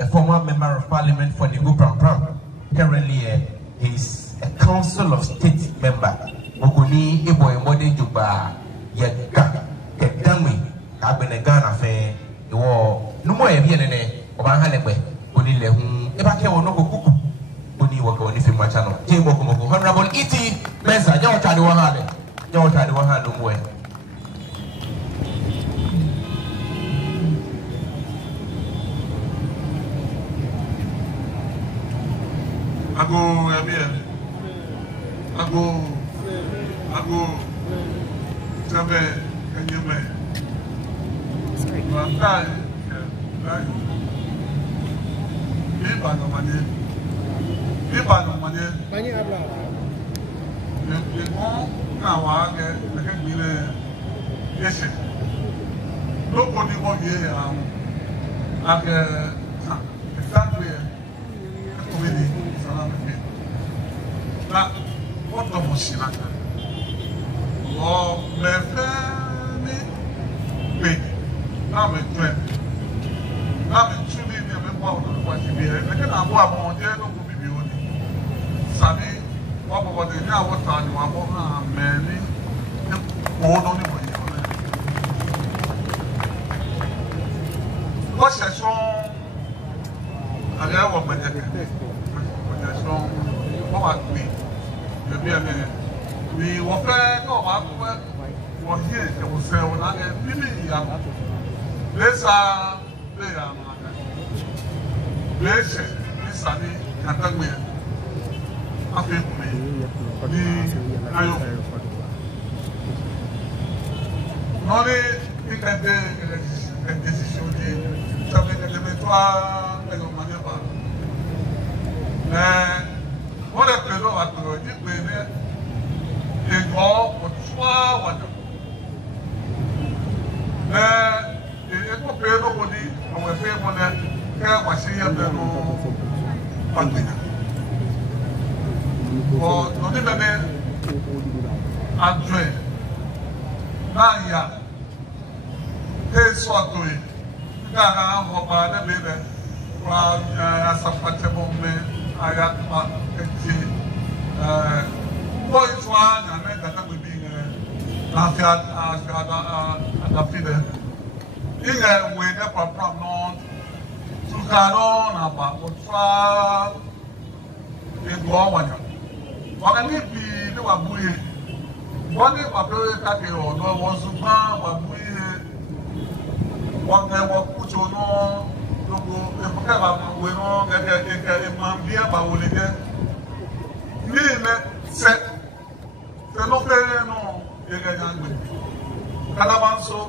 a former member of parliament for Nigu Pram. Currently, he is a council of state member. Mokuni Ebo Mode Juba Yega Kedami Kabenegana Fe. You are no more a Vienna or Hanebe. Only Lehu Ebake or no Kuku. Only work on if you match on. Honorable E.T. Mesa, your child one hand. Your child one hand no more. Ago, Sabe, can you make? One time, People no money. Money habla. Now, I can be there. Yes, nobody want here. I can exactly. Now, what the machine? Oh, my family, big. Now, I'm trend. Now, I'm truly never want to watch it here. I can't have one there, no good beauty. Sunny, what about the now? What time you want? Many, all only one. What's a song? I never want my jacket. What me? We were fair, no, what here, they will say, when I get really young. Let's bless it, Miss Sunny, and tell me. I feel me. Not a decision, something that they try to maneuver. What a fellow at the road, in all but far wonderful. It will pay nobody from a family care was here the no funding. Or not even Andre Naya. Here's what to it. Gaga, Hobana, baby, while as a fatable man. I got boys one and then that would be a feeder. In a way, the problem non to Canon about what far in Gowan. But I need be the Wabuy. One of my parents was to buy Wabuy. One day, what put you on. Donc, we don't get a man bien baoulé. C'est non fait non et regardez. Calabanso,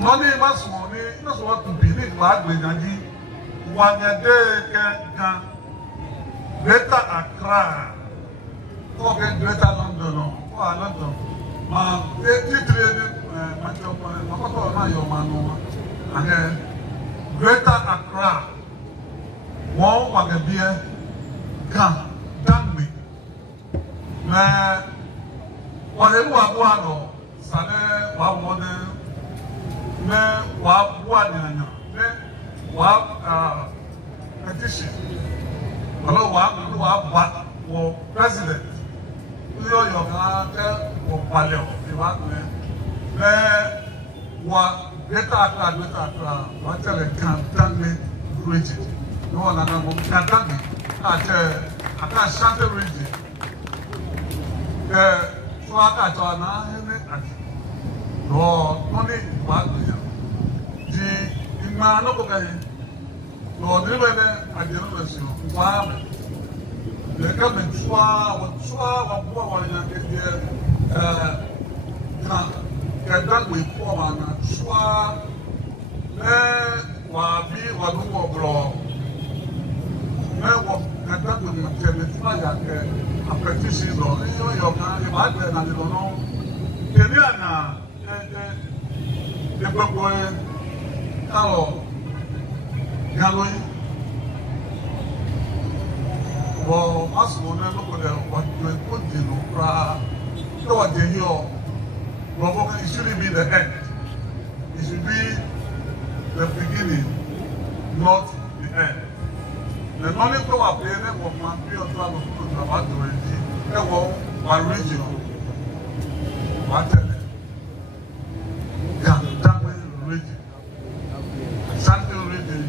money must money, that's what to believe. What we need, one day can Greater Accra, okay, Greater London, London. Greater Accra, one was a beer can done me. Whatever I want, Sale, what modern. Petition. Hello, president. No, money what the man of the Lord, I didn't see one. They come and swab, poor one, get done with poor man, swab, be what who bro. Never get done with maternity, apprentices or your man, if I don't know. Keniana, the boy, hello, Galway. Well, as one look at what you put in Okra, you know what they hear. But it shouldn't be the end. It should be the beginning, not the end. The only thing I play them was my period of about the region. They were my region. What tell them? Gantame region. Santo region.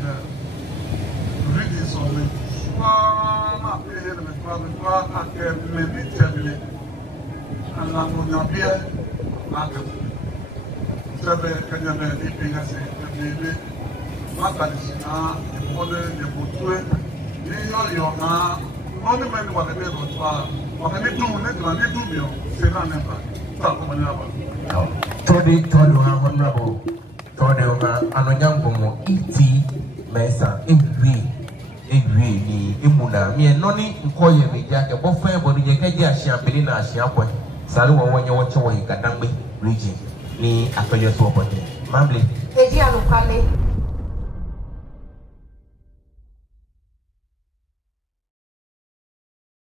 Region is on the Swama play here in the Swama and can maybe terminate. And I'm going to be a market. Seven Kenyan living as a baby. Matalishina, the modern, the Butu. Your only man was a bit of what I do, and they do me, say, I never. Todo honorable, Todo Anonyambo, E.T. Mesa, Egri, ni Imuna, me and Noni, Koya, me, Jack, a buffet, but you get your champagne, a champagne, Salu, when you watch away, Kadambi region, ni after your swap. Mambly, Ejiano Pale.